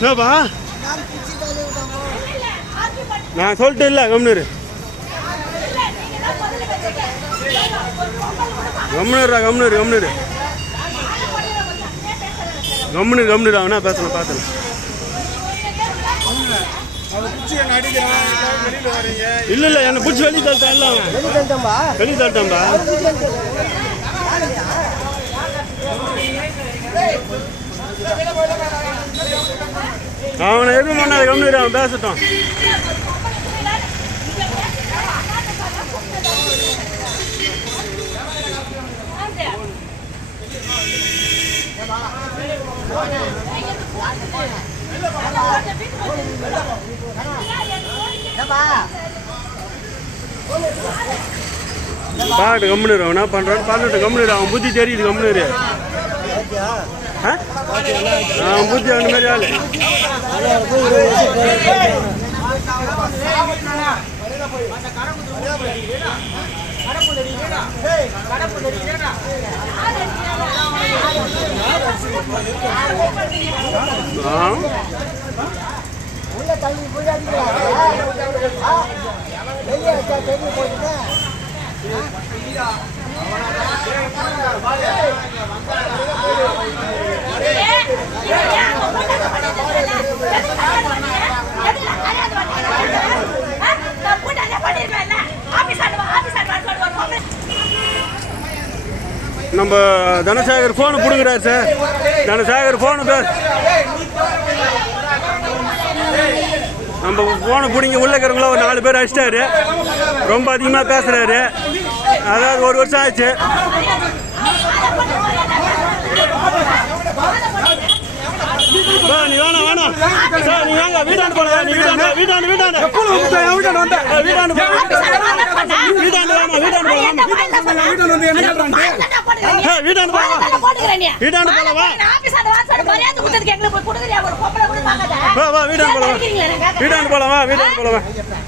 என்னப்பா நான் சொல்லிட்டு இல்லை கம்னூர் கம்னூர் அவனா பேசணும் பார்த்தேன் இல்லை என்னை பிடிச்சி வெளியே தள்ளிட்டான் இல்லை வெளியே தள்ளிட்டான்பா அவனை எதுவும் பண்ணாது கம்னூர் அவன் பேசட்டும் பாட்டு கம்னூர் அவனா பண்றான் பண்ணட்டு கம்னூர் அவன் புத்தி தெரியுது கம்னூர் அவன் புத்தி அந்த மாதிரி ஆளு நம்ம தனசேகர் போன் பிடுங்குறாரு சார் தனசேகர் போனு பேர் நம்ம போனை பிடிங்க உள்ள இருக்கிறவங்கள ஒரு 4 பேர் அடிச்சிட்டாரு ரொம்ப அதிகமாக பேசுறாரு அதாவது 1 வருஷம் ஆச்சு நீ வேணாம் சார் நீ வாங்க வீட்டாண்டு போல நீ வீட்டாண்டு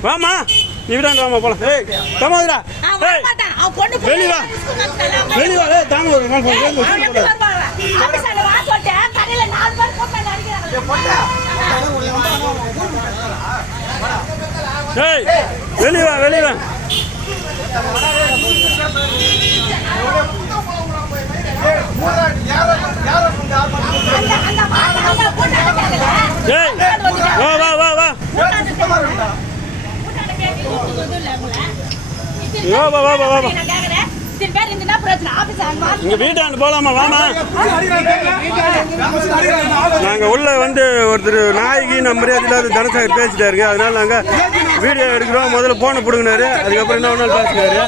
வாமா நீ வீட்டாண்டு வாமா போலாம் ஏய் தமாதுரா வெளிவா தாங்க வெளிவா இங்க வீட்டாண்டு போலாமா வாமா நாங்க உள்ள வந்து ஒருத்தர் நாய்க்கு நம்ம மரியாதை இல்லாத தனசேகர் பேசிட்டாருங்க அதனால நாங்க வீடியோ எடுக்கிறோம் முதல்ல போனை பிடுங்கினாரு அதுக்கப்புறம் என்ன ஒன்றாலும் பேசினாரு